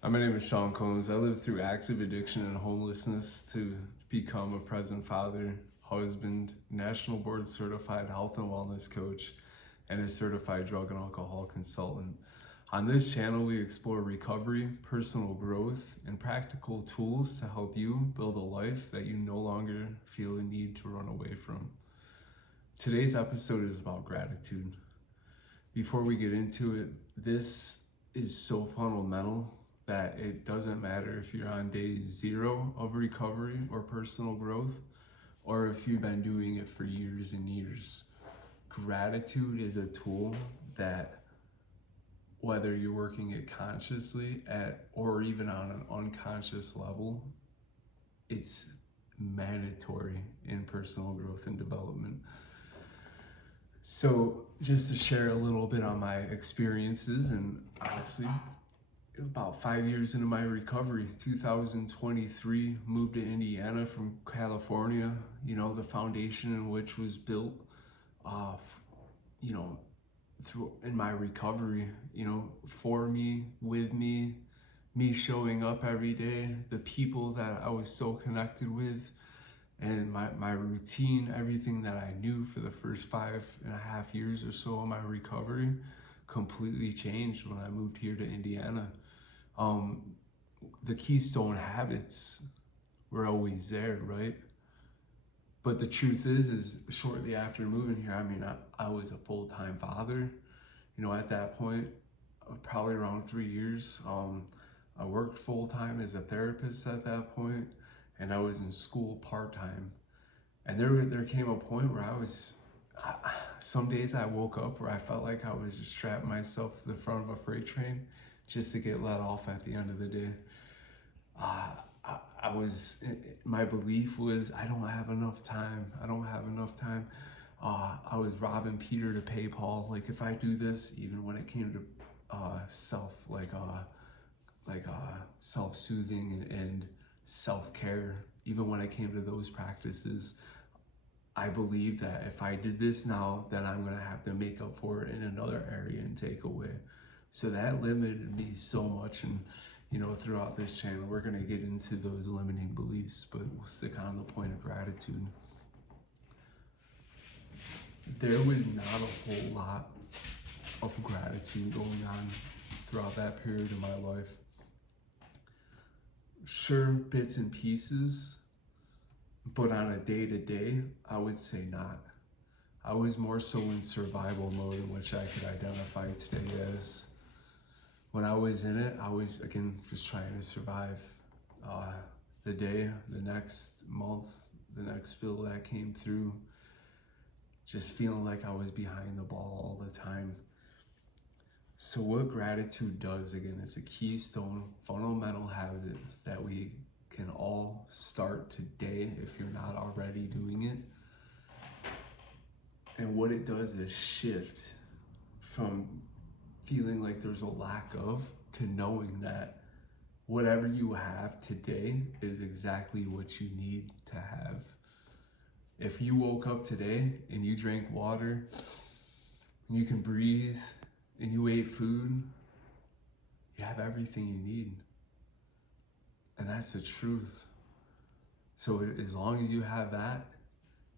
My name is Sean Combs. I lived through active addiction and homelessness to become a present father, husband, national board certified health and wellness coach, and a certified drug and alcohol consultant. On this channel, we explore recovery, personal growth, and practical tools to help you build a life that you no longer feel a need to run away from. Today's episode is about gratitude. Before we get into it, this is so fundamental that it doesn't matter if you're on day 0 of recovery or personal growth, or if you've been doing it for years and years. Gratitude is a tool that, whether you're working it consciously or even on an unconscious level, it's mandatory in personal growth and development. So just to share a little bit on my experiences, and honestly, about 5 years into my recovery, 2023, moved to Indiana from California, the foundation in which was built, you know, through in my recovery, for me, with me, me showing up every day, the people that I was so connected with, and my routine, everything that I knew for the first 5.5 years or so of my recovery completely changed when I moved here to Indiana. The keystone habits were always there, right? But the truth is shortly after moving here, I was a full-time father. At that point, probably around 3 years, I worked full-time as a therapist at that point, and I was in school part-time. And there came a point where some days I woke up where I felt like I was just strapping myself to the front of a freight train just to get let off at the end of the day. My belief was, I don't have enough time. I was robbing Peter to pay Paul. Like, if I do this, even when it came to self-soothing and self-care, even when it came to those practices, I believe that if I did this now, then I'm gonna have to make up for it in another area and take away. So that limited me so much. And throughout this channel, we're gonna get into those limiting beliefs, but we'll stick on the point of gratitude. There was not a whole lot of gratitude going on throughout that period of my life. Sure, bits and pieces, but on a day-to-day, I would say not. I was more so in survival mode, in which I could identify today as. When I was in it, I was, again, just trying to survive the day, the next month, the next bill that came through, just feeling like I was behind the ball all the time. So what gratitude does, again, it's a keystone, fundamental habit that we can all start today if you're not already doing it. And what it does is shift from feeling like there's a lack of to knowing that whatever you have today is exactly what you need to have. If you woke up today and you drank water and you can breathe and you ate food, you have everything you need. And that's the truth. So as long as you have that,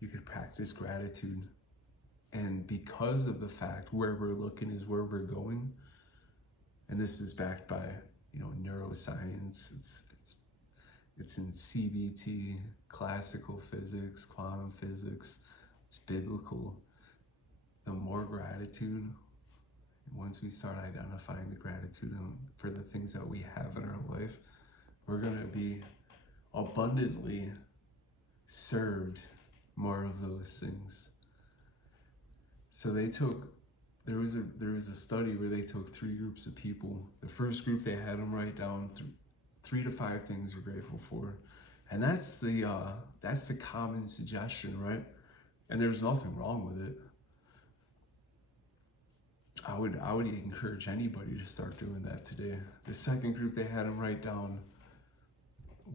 you could practice gratitude. And because of the fact where we're looking is where we're going, and this is backed by neuroscience, it's in CBT, classical physics, quantum physics, it's biblical. The more gratitude, once we start identifying the gratitude for the things that we have in our life, we're gonna be abundantly served more of those things. So there was a study where they took 3 groups of people. The first group, they had them write down 3 to 5 things you're grateful for. And that's the common suggestion, right? And there's nothing wrong with it. I would encourage anybody to start doing that today. The second group, they had them write down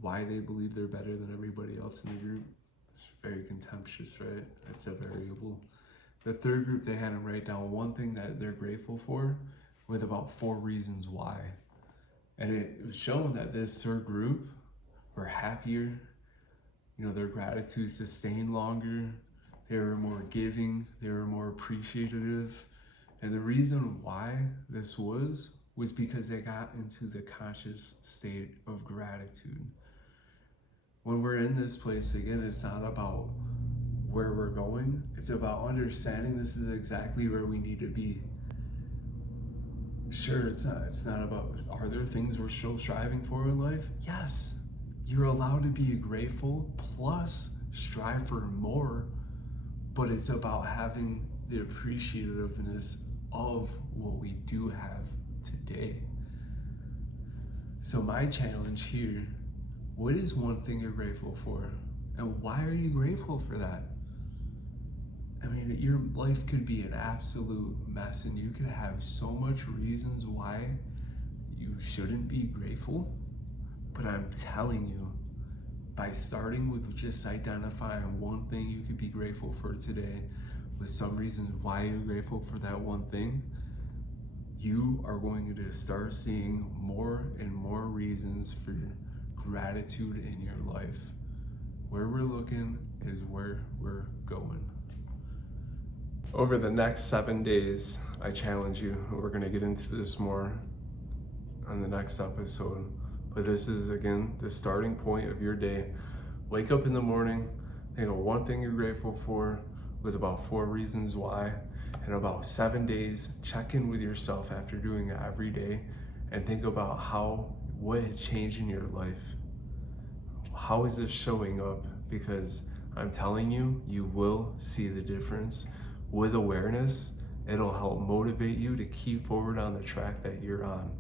why they believe they're better than everybody else in the group. It's very contemptuous, right? It's a variable. The third group, they had them write down 1 thing that they're grateful for with about 4 reasons why. And it was shown that this third group were happier, their gratitude sustained longer, they were more giving, they were more appreciative. And the reason why this was because they got into the conscious state of gratitude. When we're in this place, again, it's not about where we're going, it's about understanding this is exactly where we need to be. Sure, it's not about, are there things we're still striving for in life? Yes, you're allowed to be grateful, plus strive for more, but it's about having the appreciativeness of what we do have today. So my challenge here, what is one thing you're grateful for? And why are you grateful for that? I mean, your life could be an absolute mess and you could have so much reasons why you shouldn't be grateful. But I'm telling you, by starting with just identifying one thing you could be grateful for today, with some reasons why you're grateful for that one thing, you are going to start seeing more and more reasons for gratitude in your life. Where we're looking is where we're going. Over the next 7 days, I challenge you, we're going to get into this more on the next episode, but this is, again, the starting point of your day. Wake up in the morning, think of one thing you're grateful for with about 4 reasons why. In about 7 days, check in with yourself after doing it every day and think about what had changed in your life. How is this showing up? Because I'm telling you, you will see the difference. With awareness, it'll help motivate you to keep forward on the track that you're on.